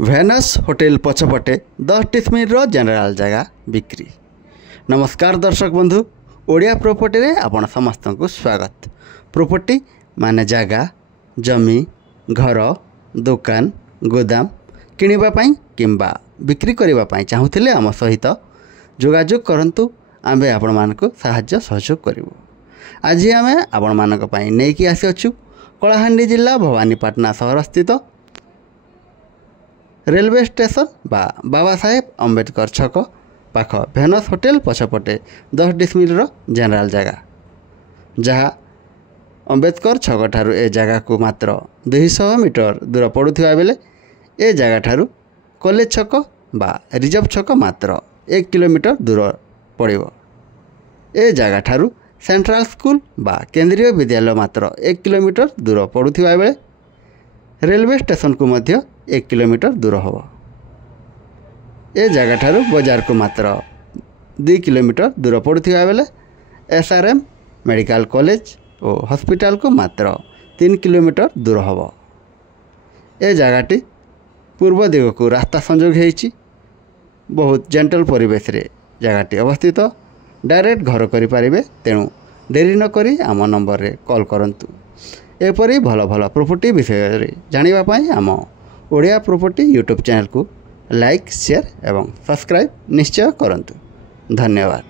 Venous hotel ପଛପଟେ 10 ଡିସମିଲ୍ର general ଜାଗା ବିକ୍ରି। ନମସ୍କାର ଦର୍ଶକ ବନ୍ଧୁ, ଓଡ଼ିଆ ପ୍ରପର୍ଟିରେ ଆପଣ ସମସ୍ତଙ୍କୁ ସ୍ୱାଗତ। ପ୍ରପର୍ଟି ମାନେ ଜାଗା, ଜମି, ଘର, ଦୋକାନ, ଗୋଦାମ କିଣିବା ପାଇଁ କିମ୍ବା ବିକ୍ରି କରିବା ପାଇଁ ଚାହୁଁଥିଲେ ଆମ ସହିତ ଯୋଗାଯୋଗ କରନ୍ତୁ। ଆମେ ଆପଣମାନଙ୍କୁ ସାହାଯ୍ୟ ସହଯୋଗ କରିବୁ। ଆଜି ଆମେ ଆପଣମାନଙ୍କ ପାଇଁ ନେଇକି ଆସିଅଛୁ କଳାହାଣ୍ଡି ଜିଲ୍ଲା ଭବାନୀପାଟଣା ସହରସ୍ଥିତ ରେଲୱେ ଷ୍ଟେସନ ବା ବାବା ସାହେବ ଅମ୍ବେଦକର ଛକ ପାଖ ଭେନସ୍ ହୋଟେଲ ପଛପଟେ 10 ଡିସମିଲ୍ର ଜେନେରାଲ ଜାଗା, ଯାହା ଅମ୍ବେଦକର ଛକଠାରୁ ଏ ଜାଗାକୁ ମାତ୍ର 200 ମିଟର ଦୂର ପଡ଼ୁଥିବା ବେଳେ ଏ ଜାଗାଠାରୁ କଲେଜ ଛକ ବା ରିଜର୍ଭ ଛକ ମାତ୍ର 1 କିଲୋମିଟର ଦୂର ପଡ଼ିବ। ଏ ଜାଗାଠାରୁ ସେଣ୍ଟ୍ରାଲ ସ୍କୁଲ ବା କେନ୍ଦ୍ରୀୟ ବିଦ୍ୟାଳୟ ମାତ୍ର 1 କିଲୋମିଟର ଦୂର ପଡ଼ୁଥିବା ବେଳେ ରେଲୱେ ଷ୍ଟେସନକୁ ମଧ୍ୟ 1 କିଲୋମିଟର ଦୂର ହେବ। ଏ ଜାଗାଠାରୁ ବଜାରକୁ ମାତ୍ର 2 କିଲୋମିଟର ଦୂର ପଡ଼ୁଥିବା ବେଳେ SRM ମେଡ଼ିକାଲ କଲେଜ ଓ ହସ୍ପିଟାଲକୁ ମାତ୍ର 3 କିଲୋମିଟର ଦୂର ହେବ। ଏ ଜାଗାଟି ପୂର୍ବ ଦିଗକୁ ରାସ୍ତା ସଂଯୋଗ ହୋଇଛି। ବହୁତ ଜେଣ୍ଟଲ ପରିବେଶରେ ଜାଗାଟି ଅବସ୍ଥିତ। ଡାଇରେକ୍ଟ ଘର କରିପାରିବେ, ତେଣୁ ଡେରି ନକରି ଆମ ନମ୍ବରରେ କଲ୍ କରନ୍ତୁ। ଏପରି ଭଲ ଭଲ ପ୍ରପର୍ଟି ବିଷୟରେ ଜାଣିବା ପାଇଁ ଆମ ଓଡ଼ିଆ ପ୍ରପର୍ଟି ୟୁଟ୍ୟୁବ୍ ଚ୍ୟାନେଲକୁ ଲାଇକ୍, ସେୟାର ଏବଂ ସବସ୍କ୍ରାଇବ୍ ନିଶ୍ଚୟ କରନ୍ତୁ। ଧନ୍ୟବାଦ।